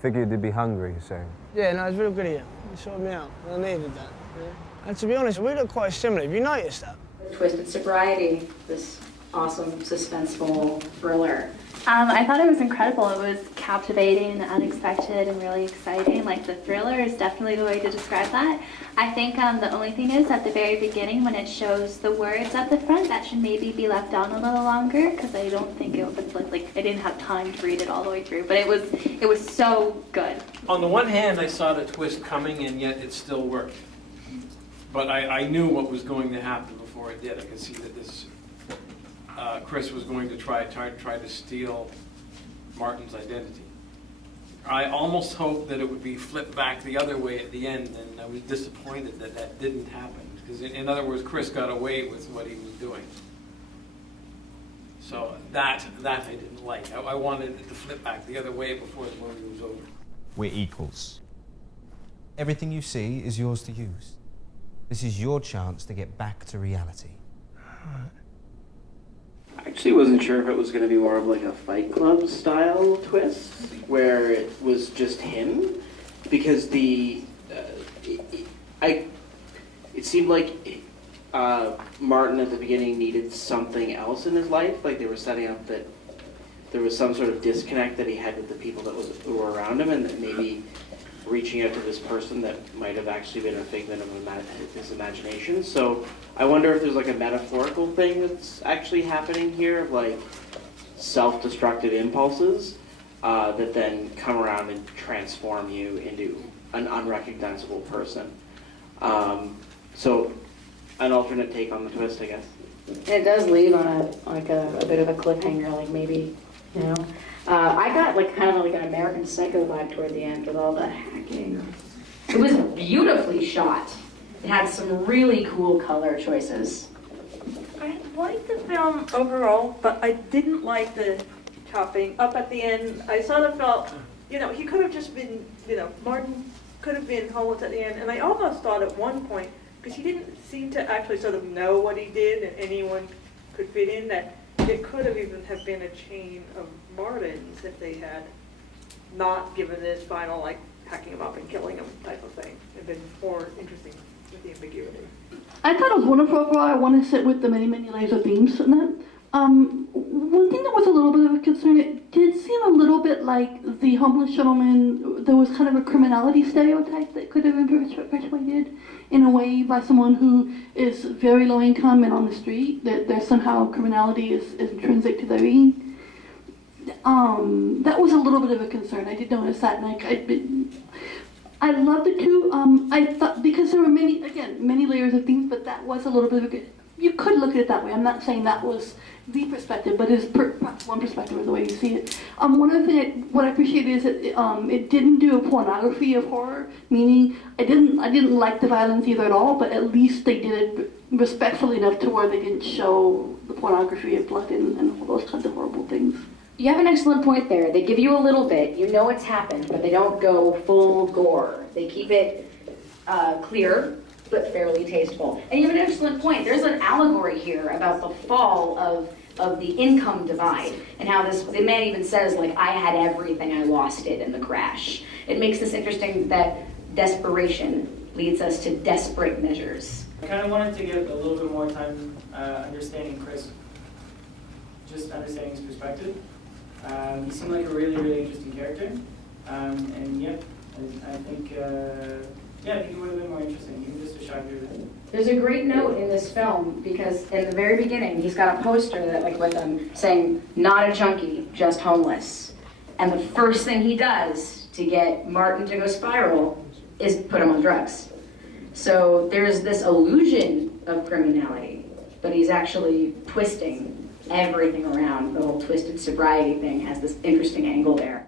Figured you'd be hungry, you're saying? Yeah, no, it's real good of you. You sorted me out. I needed that. Yeah. And to be honest, we look quite similar. Have you noticed that? Twisted Sobriety, this awesome, suspenseful thriller. I thought it was incredible. It was captivating, unexpected, and really exciting. Like, the thriller is definitely the way to describe that. I think the only thing is, at the very beginning, when it shows the words at the front, that should maybe be left on a little longer, because I don't think it would look like I didn't have time to read it all the way through. But it was so good. On the one hand, I saw the twist coming, and yet it still worked. But I knew what was going to happen before it did. I could see that this Chris was going to try to steal Martin's identity. I almost hoped that it would be flipped back the other way at the end, and I was disappointed that that didn't happen. Because in other words, Chris got away with what he was doing. So that I didn't like. I wanted it to flip back the other way before the movie was over. We're equals. Everything you see is yours to use. This is your chance to get back to reality. I actually wasn't sure if it was going to be more of like a Fight Club style twist, where it was just him, because it seemed like Martin at the beginning needed something else in his life, like they were setting up that there was some sort of disconnect that he had with the people who were around him, and that maybe reaching out to this person that might have actually been a figment of his imagination. So I wonder if there's like a metaphorical thing that's actually happening here, of like self-destructive impulses that then come around and transform you into an unrecognizable person. So an alternate take on the twist, I guess. It does leave on a bit of a cliffhanger, like maybe, you know. I got like kind of like an American Psycho vibe toward the end with all the hacking. It was beautifully shot. It had some really cool color choices. I liked the film overall, but I didn't like the chopping up at the end. I sort of felt, you know, he could have just been, you know, Martin could have been homeless at the end, and I almost thought at one point, because he didn't seem to actually sort of know what he did and anyone could fit in, that it could have even have been a chain of Martins if they had not given this final, like, hacking him up and killing him type of thing. It'd been more interesting with the ambiguity. I thought it was wonderful overall. I want to sit with the many, many layers of themes in that. One thing that was a little bit of a concern, it did seem a little bit like the homeless gentleman, there was kind of a criminality stereotype that could have been perpetuated in a way by someone who is very low income and on the street, that there's somehow criminality is intrinsic to their being. That was a little bit of a concern. I did notice that, and I loved it too. I thought, because there were many layers of themes, but that was a little bit of a, you could look at it that way. I'm not saying that was the perspective, but it's perhaps one perspective of the way you see it. One other thing, what I appreciated is that it didn't do a pornography of horror, meaning I didn't like the violence either at all, but at least they did it respectfully enough to where they didn't show the pornography of blood and all those kinds of horrible things. You have an excellent point there. They give you a little bit, you know it's happened, but they don't go full gore. They keep it clear, but fairly tasteful. And you have an excellent point. There's an allegory here about the fall of the income divide, and how the man even says, like, I had everything, I lost it in the crash. It makes this interesting that desperation leads us to desperate measures. I kind of wanted to give a little bit more time understanding Chris, just understanding his perspective. He seemed like a really, really interesting character, and yeah, I think it would have been more interesting, even just a shot here. There's a great note in this film, because in the very beginning, he's got a poster that, like, with him saying, not a junkie, just homeless. And the first thing he does to get Martin to go spiral is put him on drugs. So there's this illusion of criminality, but he's actually twisting everything around. The whole twisted sobriety thing has this interesting angle there.